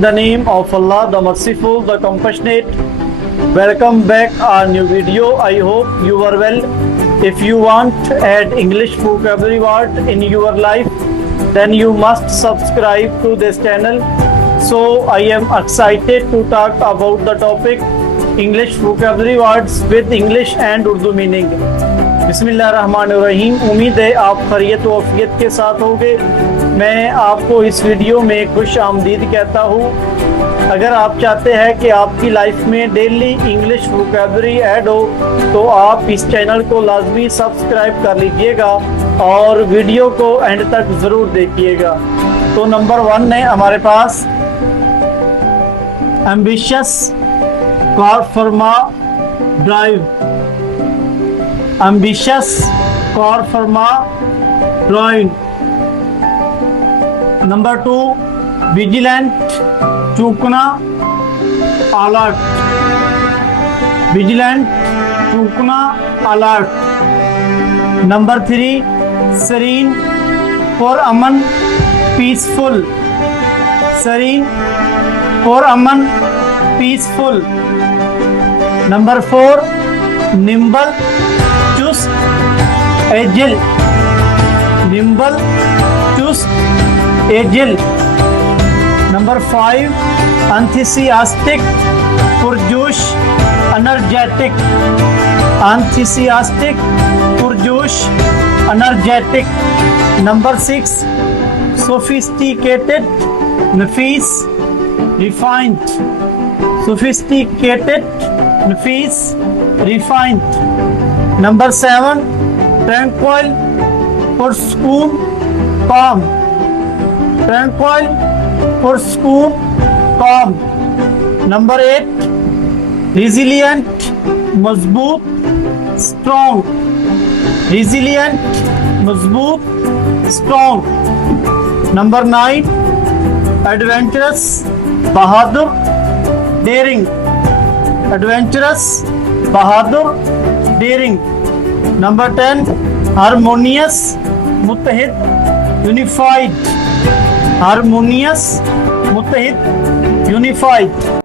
In the name of Allah, the Merciful, the Compassionate. Welcome back our new video. I hope you are well. If you want to add English vocabulary word in your life, then you must subscribe to this channel. So I am excited to talk about the topic English vocabulary words with English and Urdu meaning. बिस्मिल्लाहिर्रहमानिर्रहीम। उम्मीद है आप खैरियत व आफियत के साथ होंगे। मैं आपको इस वीडियो में खुश आमदीद कहता हूँ। अगर आप चाहते हैं कि आपकी लाइफ में डेली इंग्लिश वोकैबुलरी ऐड हो तो आप इस चैनल को लाजमी सब्सक्राइब कर लीजिएगा और वीडियो को एंड तक ज़रूर देखिएगा। तो नंबर 1 है हमारे पास एम्बिशियस कार फर्मा ड्राइव। एम्बिशियस कार फर्मा ड्राइव। नंबर 2 विजिलेंट चूकना अलर्ट। विजिलेंट चूकना अलर्ट। नंबर 3 सरीन फॉर अमन पीसफुल। सरीन फॉर अमन पीसफुल। नंबर 4 निम्बल चुस्त एजिल। निम्बल चुस्त एजिल। नंबर 5 enthusiastic पुरजोश एनर्जेटिक। enthusiastic पुरजोश एनर्जेटिक। नंबर 6 sophisticated नफीस refined। sophisticated नफीस refined। नंबर 7 tranquil पुरसकून calm। tranquil पुरसकून calm। नंबर 8 resilient मजबूत strong। resilient मजबूत strong। नंबर 9 adventurous बहादुर daring। adventurous बहादुर daring। नंबर 10 हारमोनियस मुत्तहिद यूनिफाइड। हारमोनियस मुत्तहिद यूनिफाइड।